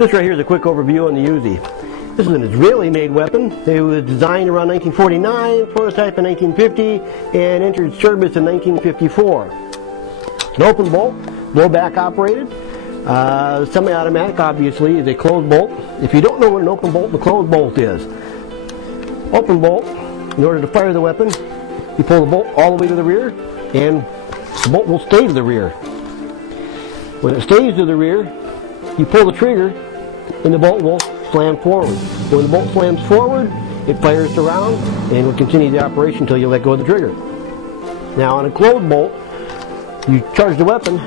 This right here is a quick overview on the UZI. This is an Israeli-made weapon. It was designed around 1949, prototype in 1950, and entered service in 1954. An open bolt, blowback operated. Semi-automatic, obviously, is a closed bolt. If you don't know what an open bolt and a closed bolt is, open bolt, in order to fire the weapon, you pull the bolt all the way to the rear, and the bolt will stay to the rear. When it stays to the rear, you pull the trigger, and the bolt will slam forward. When the bolt slams forward, it fires the round, and will continue the operation until you let go of the trigger. Now, on a closed bolt, you charge the weapon,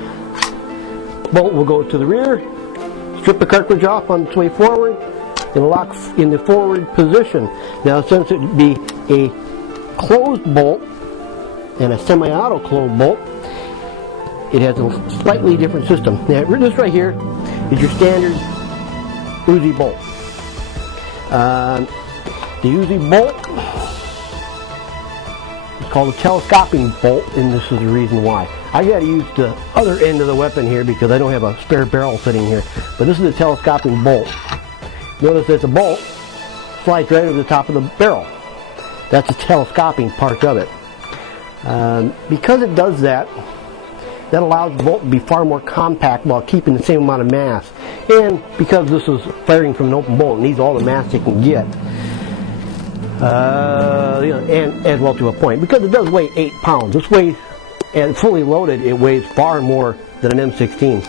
bolt will go to the rear, strip the cartridge off on its way forward, and lock in the forward position. Now, since it would be a closed bolt and a semi-auto closed bolt, it has a slightly different system. Now, this right here is your standard UZI bolt. The UZI bolt is called a telescoping bolt, and this is the reason why. I got to use the other end of the weapon here because I don't have a spare barrel sitting here. But this is a telescoping bolt. Notice that the bolt slides right over the top of the barrel. That's the telescoping part of it. Because it does that, that allows the bolt to be far more compact while keeping the same amount of mass. And because this is firing from an open bolt, it needs all the mass it can get. And as well to a point. Because it does weigh 8 pounds. This weighs, and fully loaded, it weighs far more than an M16.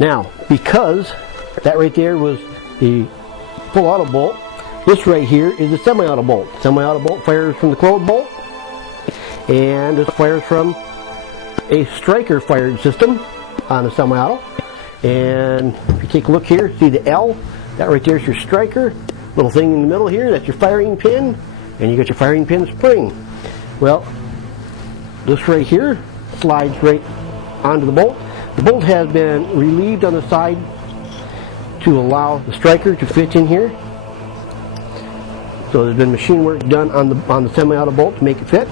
Now, because that right there was the full auto bolt, this right here is a semi-auto bolt. Semi-auto bolt fires from the closed bolt, and this fires from a striker fired system on a semi-auto. And if you take a look here, see the L? That right there is your striker. Little thing in the middle here, that's your firing pin, and you got your firing pin spring. Well, this right here slides right onto the bolt. The bolt has been relieved on the side to allow the striker to fit in here. So there's been machine work done on the semi-auto bolt to make it fit.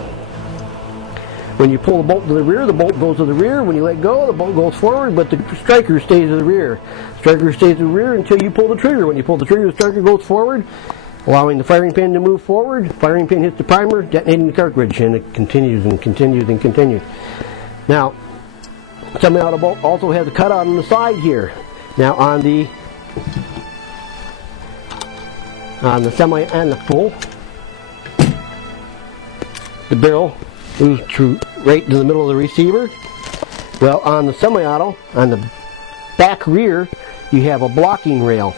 When you pull the bolt to the rear, the bolt goes to the rear. When you let go, the bolt goes forward, but the striker stays to the rear. Striker stays to the rear until you pull the trigger. When you pull the trigger, the striker goes forward, allowing the firing pin to move forward. Firing pin hits the primer, detonating the cartridge, and it continues and continues and continues. Now, semi-auto bolt also has a cutout on the side here. Now, on the semi and the full, the barrel moves right to the middle of the receiver. Well, on the semi-auto, on the back rear, you have a blocking rail,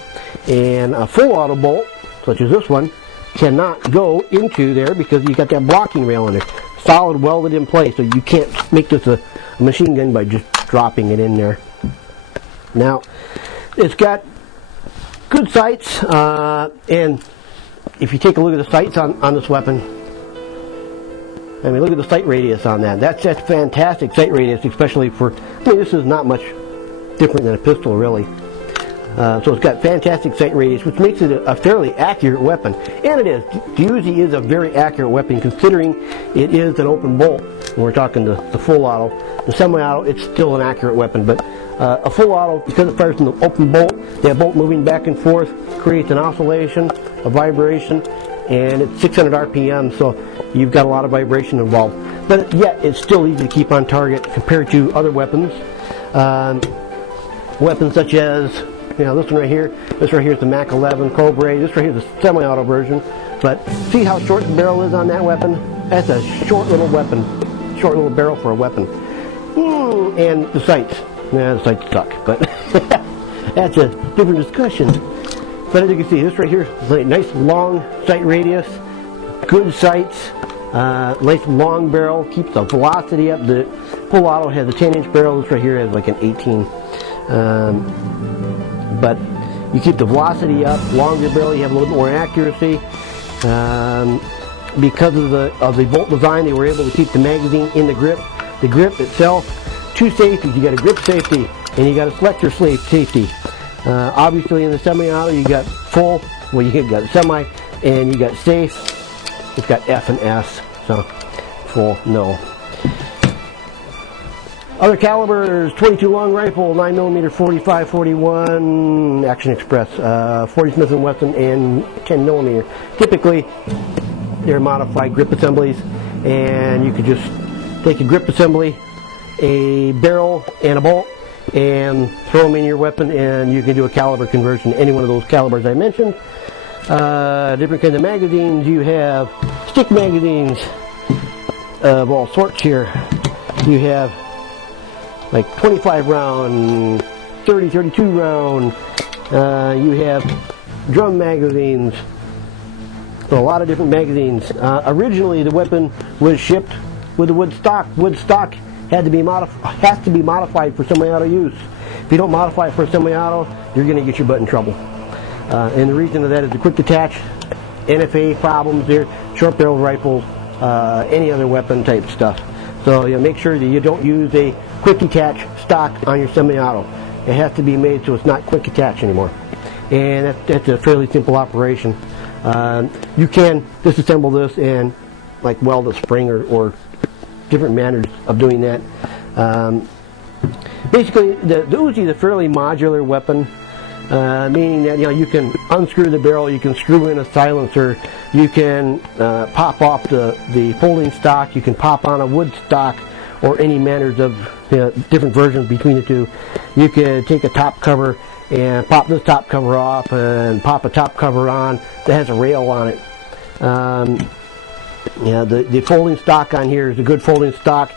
and a full auto bolt, such as this one, cannot go into there because you got that blocking rail in there, solid welded in place. So you can't make this a machine gun by just dropping it in there. Now, it's got good sights, and if you take a look at the sights on this weapon, I mean, look at the sight radius on that. That's fantastic sight radius, especially for, I mean, this is not much different than a pistol, really. So it's got fantastic sight radius, which makes it a fairly accurate weapon. And it is. The UZI is a very accurate weapon, considering it is an open bolt. When we're talking the full auto. The semi-auto, it's still an accurate weapon, but a full auto, because it fires from the open bolt, that bolt moving back and forth creates an oscillation, a vibration, and it's 600 RPM, so you've got a lot of vibration involved. But yet, it's still easy to keep on target compared to other weapons. Weapons such as, you know, this one right here. This right here is the Mac 11 Cobra. This right here is the semi-auto version. But see how short the barrel is on that weapon? That's a short little weapon. Short little barrel for a weapon. And the sights. Yeah, the sights suck, but that's a different discussion. But as you can see, this right here is a nice long sight radius, good sights, nice long barrel, keeps the velocity up. The full auto has a 10-inch barrel. This right here has like an 18. But you keep the velocity up, longer barrel, you have a little bit more accuracy. Because of the bolt design, they were able to keep the magazine in the grip. The grip itself, two safeties. You got a grip safety and you got a selector safety. Obviously in the semi-auto you got full, well you got semi, and you got safe. It's got F and S, so full, no. Other calibers: 22 long rifle, 9mm, 45-41 Action Express, 40 Smith & Wesson, and 10mm. Typically, they're modified grip assemblies, and you could just take a grip assembly, a barrel, and a bolt, and throw them in your weapon, and you can do a caliber conversion to any one of those calibers I mentioned. Different kinds of magazines. You have stick magazines of all sorts here. You have like 25 round, 30, 32 round. You have drum magazines. So a lot of different magazines. Originally, the weapon was shipped with a wood stock. Wood stock has to be modified for semi-auto use. If you don't modify it for semi-auto, you're going to get your butt in trouble. And the reason of that is the quick detach, NFA problems there, short barrel rifles, any other weapon type stuff. So make sure that you don't use a quick detach stock on your semi-auto. It has to be made so it's not quick detach anymore. And that's a fairly simple operation. You can disassemble this and like weld a spring or different manners of doing that. Basically, the Uzi is a fairly modular weapon, meaning that you can unscrew the barrel, you can screw in a silencer, you can pop off the folding stock, you can pop on a wood stock, or any manners of different versions between the two. You can take a top cover and pop this top cover off and pop a top cover on that has a rail on it. The folding stock on here is a good folding stock,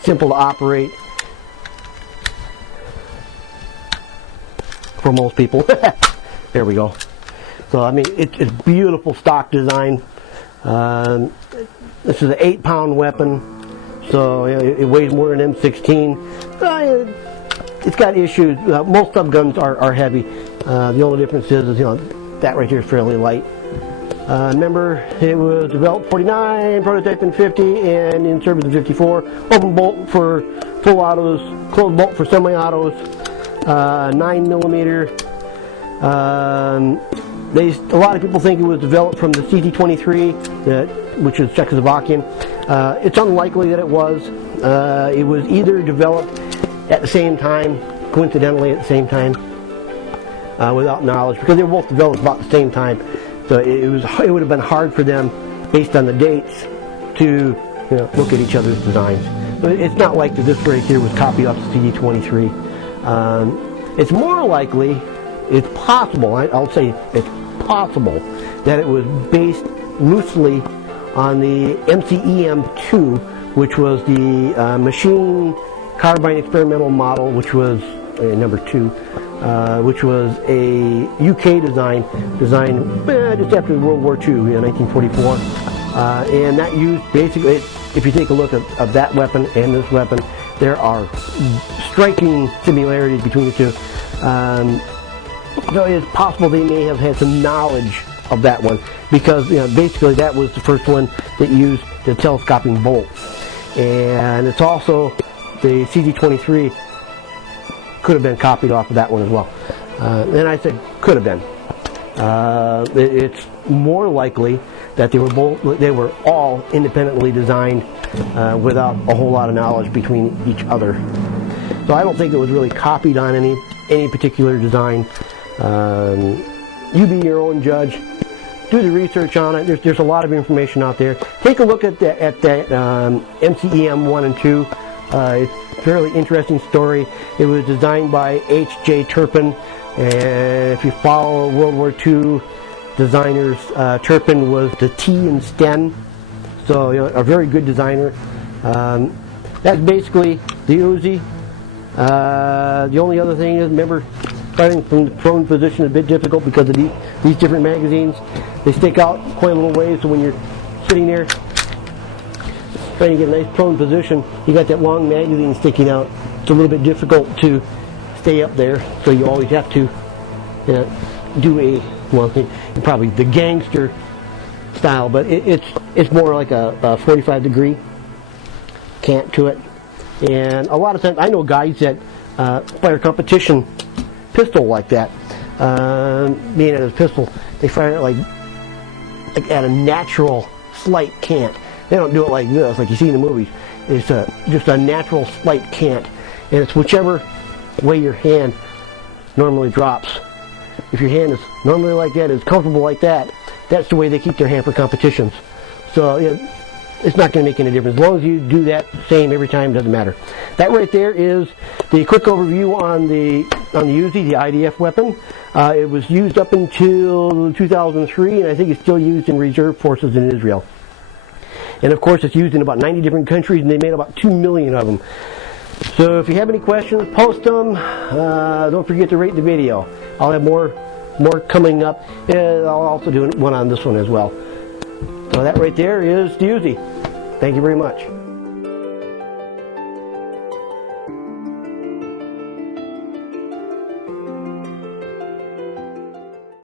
simple to operate for most people. There we go. So I mean, it's beautiful stock design. This is an 8-pound weapon, so it weighs more than an M16. It's got issues. Most subguns are heavy. The only difference is that right here is fairly light. Remember, it was developed 49, prototype in 50, and in service in 54. Open bolt for full autos, closed bolt for semi-autos. 9mm. A lot of people think it was developed from the CT-23, which is Czechoslovakian. It's unlikely that it was. It was either developed at the same time, coincidentally at the same time, without knowledge, because they were both developed about the same time. So it would have been hard for them, based on the dates, to look at each other's designs. But it's not like this right here was copied off the CT-23. It's more likely, it's possible, I'll say it's possible, that it was based loosely on the MCEM-2, which was the machine carbine experimental model, which was number 2, which was a UK design, designed just after World War II, 1944. And that used basically, if you take a look at that weapon and this weapon, there are striking similarities between the two. So it's possible they may have had some knowledge of that one, because basically that was the first one that used the telescoping bolt. And it's also the CT-23 could have been copied off of that one as well. And I said could have been. It's more likely that they were all independently designed without a whole lot of knowledge between each other. So I don't think it was really copied on any particular design. You be your own judge. Do the research on it. There's a lot of information out there. Take a look at that MCEM 1 and 2. It's a fairly interesting story. It was designed by H.J. Turpin, and if you follow World War II designers, Turpin was the T in Sten, so a very good designer. That's basically the Uzi. The only other thing is, remember, firing from the prone position is a bit difficult because of these different magazines. They stick out quite a little ways, so when you're sitting there trying to get a nice prone position, you got that long magazine sticking out. It's a little bit difficult to stay up there, so you always have to do probably the gangster style, but it's more like a 45-degree cant to it. And a lot of times, I know guys that fire competition pistol like that. Being at a pistol, they fire it like at a natural slight cant. They don't do it like this, like you see in the movies. It's just a natural slight cant. and it's whichever way your hand normally drops. If your hand is normally like that, is comfortable like that, that's the way they keep their hand for competitions. So it's not going to make any difference. As long as you do that same every time, it doesn't matter. That right there is the quick overview on the UZI, the IDF weapon. It was used up until 2003, and I think it's still used in reserve forces in Israel. And of course, it's used in about 90 different countries, and they made about 2 million of them. So if you have any questions, post them. Don't forget to rate the video. I'll have more coming up, and I'll also do one on this one as well. So that right there is the UZI. Thank you very much.